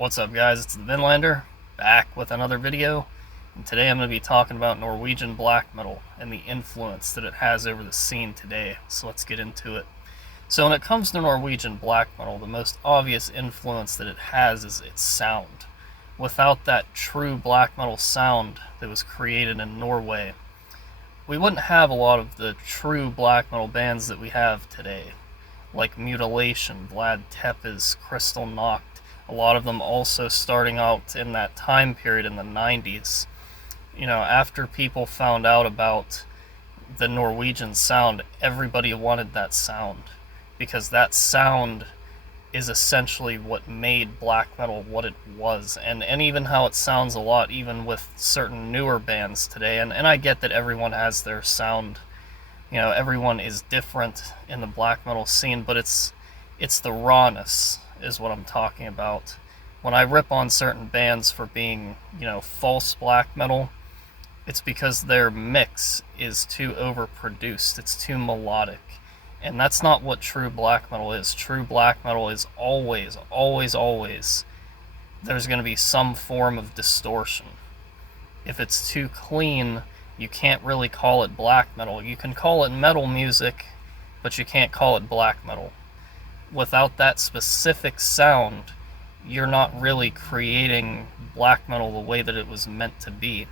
What's up, guys? It's the Vinlander, back with another video, and today I'm going to be talking about Norwegian black metal and the influence that it has over the scene today, so let's get into it. So when it comes to Norwegian black metal, the most obvious influence that it has is its sound. Without that true black metal sound that was created in Norway, we wouldn't have a lot of the true black metal bands that we have today, like Mutilation, Vlad Tepes, Crystal Nacht, a lot of them also starting out in that time period in the 90s. You know, after people found out about the Norwegian sound, everybody wanted that sound, because that sound is essentially what made black metal what it was, and even how it sounds a lot even with certain newer bands today. And I get that everyone has their sound, you know, everyone is different in the black metal scene, but it's the rawness is what I'm talking about. When I rip on certain bands for being, you know, false black metal, it's because their mix is too overproduced, it's too melodic. And that's not what true black metal is. True black metal is always, there's going to be some form of distortion. If it's too clean, you can't really call it black metal. You can call it metal music, but you can't call it black metal. Without that specific sound, you're not really creating black metal the way that it was meant to be.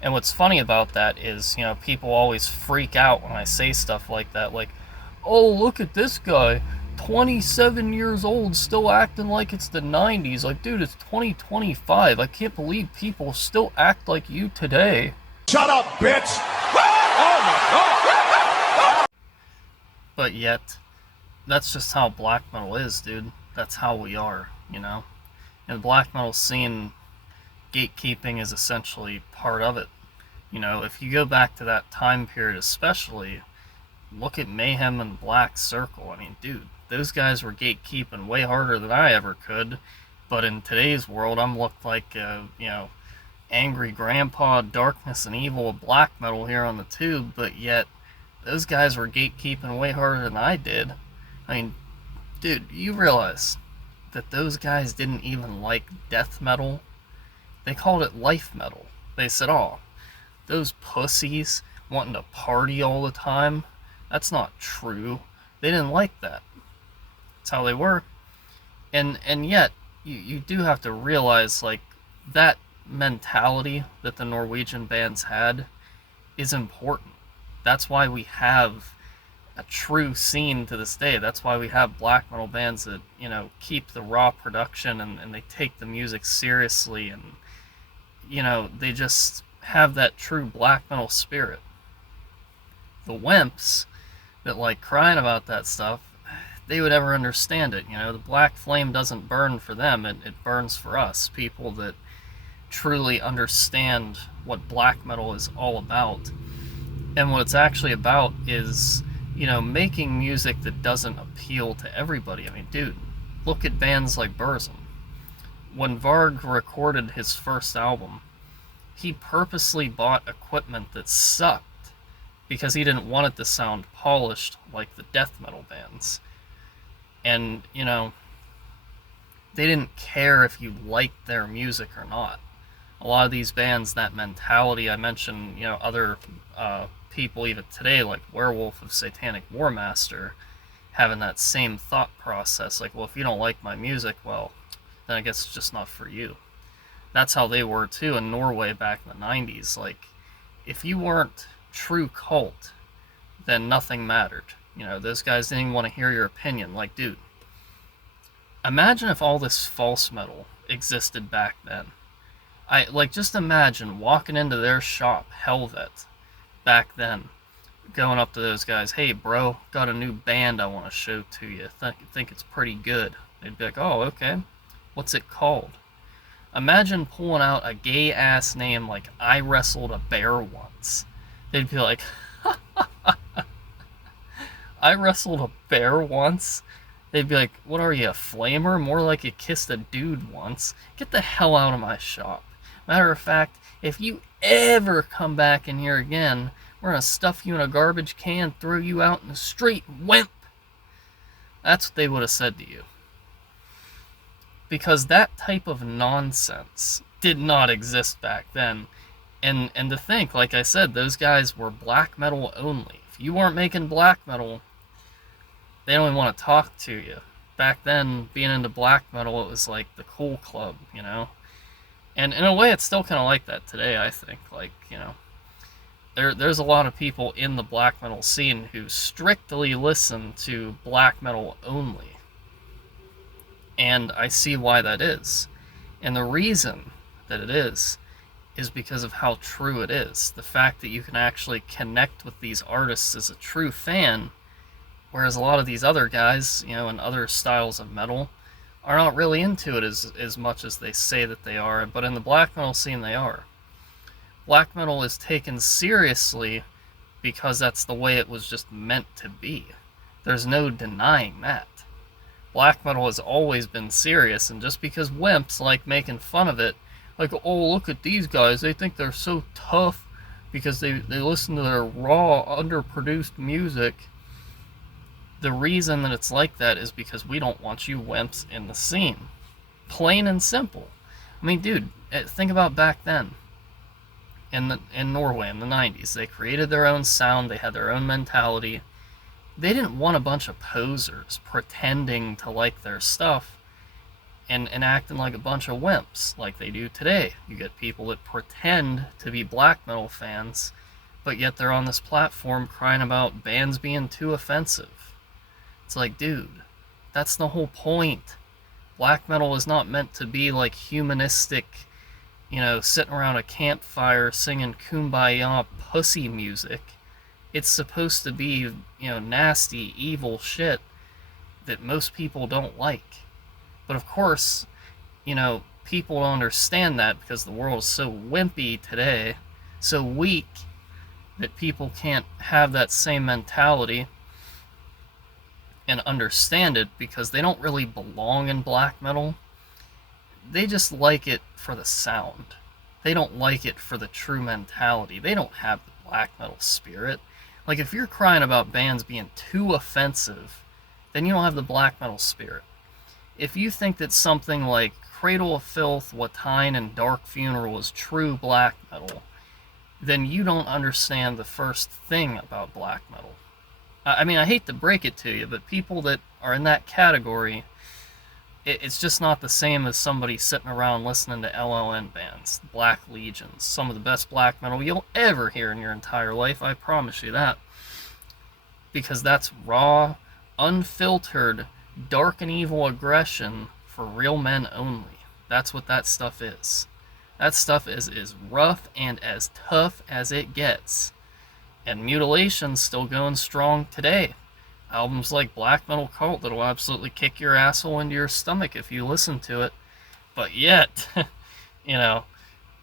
And what's funny about that is, you know, people always freak out when I say stuff like that, like, oh, look at this guy, 27 years old, still acting like it's the 90s. Like, dude, it's 2025. I can't believe people still act like you today. Shut up, bitch! Oh my god! But yet, that's just how black metal is, dude. That's how we are, you know? In the black metal scene, gatekeeping is essentially part of it. You know, if you go back to that time period especially, look at Mayhem and Black Circle. I mean, dude, those guys were gatekeeping way harder than I ever could. But in today's world, I'm looked like, you know, angry grandpa, darkness and evil of black metal here on the tube, but yet those guys were gatekeeping way harder than I did. I mean, dude, you realize that those guys didn't even like death metal? They called it life metal. They said, oh, those pussies wanting to party all the time, that's not true. They didn't like that. That's how they were. And yet, you do have to realize, like, that mentality that the Norwegian bands had is important. That's why we have a true scene to this day. That's why we have black metal bands that, you know, keep the raw production and they take the music seriously, and, you know, they just have that true black metal spirit. The wimps that like crying about that stuff, they would ever understand it. You know, the black flame doesn't burn for them, it burns for us, people that truly understand what black metal is all about. And what it's actually about is, you know, making music that doesn't appeal to everybody. I mean, dude, look at bands like Burzum. When Varg recorded his first album, he purposely bought equipment that sucked because he didn't want it to sound polished like the death metal bands. And, you know, they didn't care if you liked their music or not. A lot of these bands, that mentality, I mentioned, you know, other people even today, like Werewolf of Satanic Warmaster, having that same thought process, like, well, if you don't like my music, well, then I guess it's just not for you. That's how they were too in Norway back in the 90s. Like, if you weren't true cult, then nothing mattered. You know, those guys didn't even want to hear your opinion. Like, dude, imagine if all this false metal existed back then. Just imagine walking into their shop, Helvet, back then, going up to those guys, hey bro, got a new band I want to show to you, think it's pretty good. They'd be like, oh, okay, what's it called? Imagine pulling out a gay ass name like I Wrestled a Bear Once. They'd be like, I wrestled a bear once? They'd be like, what are you, a flamer? More like you kissed a dude once. Get the hell out of my shop. Matter of fact, if you ever come back in here again, we're going to stuff you in a garbage can, throw you out in the street, wimp. That's what they would have said to you. because that type of nonsense did not exist back then. And to think, like I said, those guys were black metal only. If you weren't making black metal, they don't even want to talk to you. Back then, being into black metal, it was like the cool club, you know? And in a way, it's still kind of like that today, I think. Like, you know, there's a lot of people in the black metal scene who strictly listen to black metal only. And I see why that is. And the reason that it is because of how true it is. The fact that you can actually connect with these artists as a true fan, whereas a lot of these other guys, you know, in other styles of metal, are not really into it as much as they say that they are, but in the black metal scene they are. Black metal is taken seriously because that's the way it was just meant to be. There's no denying that. Black metal has always been serious, and just because wimps like making fun of it, like, oh, look at these guys, they think they're so tough because they listen to their raw, underproduced music. The reason that it's like that is because we don't want you wimps in the scene. Plain and simple. I mean, dude, think about back then. In Norway in the 90s, they created their own sound, they had their own mentality. They didn't want a bunch of posers pretending to like their stuff and acting like a bunch of wimps like they do today. You get people that pretend to be black metal fans, but yet they're on this platform crying about bands being too offensive. It's like, dude, that's the whole point. Black metal is not meant to be like humanistic, you know, sitting around a campfire singing kumbaya pussy music. It's supposed to be, you know, nasty, evil shit that most people don't like. But of course, you know, people don't understand that because the world is so wimpy today, so weak, that people can't have that same mentality and understand it because they don't really belong in black metal. They just like it for the sound. They don't like it for the true mentality. They don't have the black metal spirit. Like, if you're crying about bands being too offensive, then you don't have the black metal spirit. If you think that something like Cradle of Filth, Watine, and Dark Funeral is true black metal, then you don't understand the first thing about black metal. I mean, I hate to break it to you, but people that are in that category, it's just not the same as somebody sitting around listening to LLN bands, Black Legions, some of the best black metal you'll ever hear in your entire life, I promise you that. Because that's raw, unfiltered, dark and evil aggression for real men only. That's what that stuff is. That stuff is as rough and as tough as it gets. And Mutilation's still going strong today. Albums like Black Metal Cult that'll absolutely kick your asshole into your stomach if you listen to it. But yet, you know,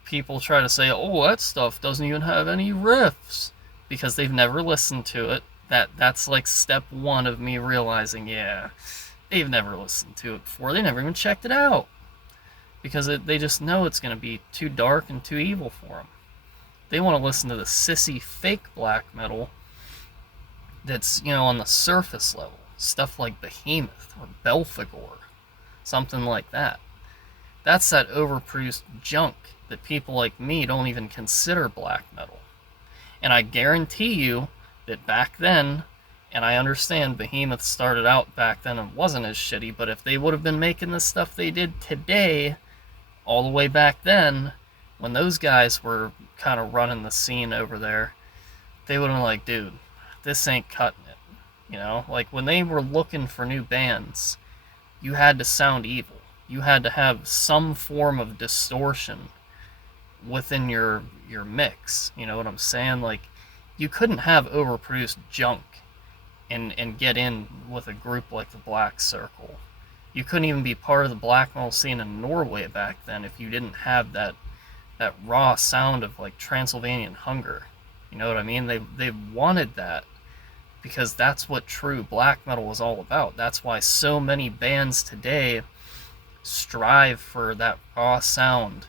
people try to say, oh, that stuff doesn't even have any riffs, because they've never listened to it. That's like step one of me realizing, yeah, they've never listened to it before. They never even checked it out. Because they just know it's going to be too dark and too evil for them. They want to listen to the sissy fake black metal that's, you know, on the surface level. Stuff like Behemoth or Belphegor. Something like that. That's that overproduced junk that people like me don't even consider black metal. And I guarantee you that back then, and I understand Behemoth started out back then and wasn't as shitty, but if they would have been making the stuff they did today, all the way back then, when those guys were kind of running the scene over there, they would have been like, dude, this ain't cutting it. You know, like when they were looking for new bands, you had to sound evil. You had to have some form of distortion within your mix. You know what I'm saying? Like, you couldn't have overproduced junk and get in with a group like the Black Circle. You couldn't even be part of the black metal scene in Norway back then if you didn't have that raw sound of like Transylvanian hunger. You know what I mean? They wanted that because that's what true black metal was all about. That's why so many bands today strive for that raw sound.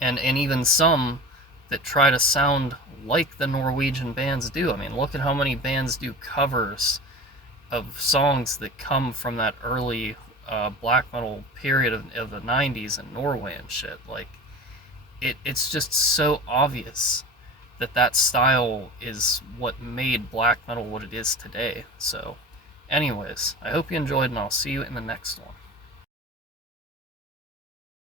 And even some that try to sound like the Norwegian bands do. I mean, look at how many bands do covers of songs that come from that early black metal period of the 90s in Norway and shit. Like, it's just so obvious that that style is what made black metal what it is today. So, anyways, I hope you enjoyed, and I'll see you in the next one.